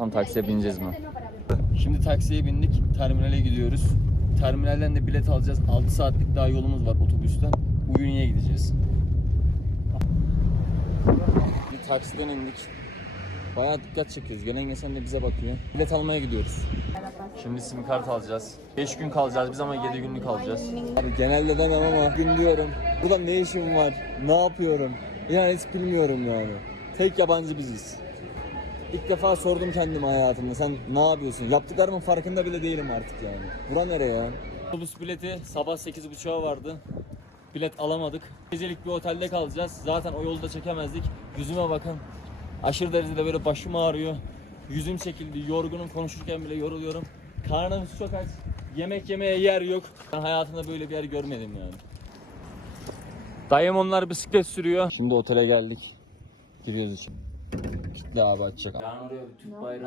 Bakalım taksiye bineceğiz mi? Şimdi taksiye bindik. Terminale gidiyoruz. Terminalden de bilet alacağız. 6 saatlik daha yolumuz var otobüsten. Uyunu'ya gideceğiz. Bir taksiden indik. Bayağı dikkat çekiyoruz. Gelen geçen de bize bakıyor. Bilet almaya gidiyoruz. Şimdi sim kart alacağız. 5 gün kalacağız biz ama 7 günlük kalacağız. Abi genelde demem ama gün diyorum. Burada ne işim var? Ne yapıyorum? Yani hiç bilmiyorum yani. Tek yabancı biziz. İlk defa sordum kendime hayatımda sen ne yapıyorsun? Yaptıklarımın farkında bile değilim artık yani. Bura nereye ya? Otobüs bileti sabah 8.30'a vardı. Bilet alamadık. Gecelik bir otelde kalacağız. Zaten o yolda çekemezdik. Yüzüme bakın. Aşırı derecede böyle başım ağrıyor. Yüzüm çekildi. Yorgunum konuşurken bile yoruluyorum. Karnım çok aç. Yemek yemeye yer yok. Ben hayatımda böyle bir yer görmedim yani. Dayım onlar bisiklet sürüyor. Şimdi otele geldik. Giriyoruz için. Kitle abi açacak. Yani oraya bir Türk bayrağı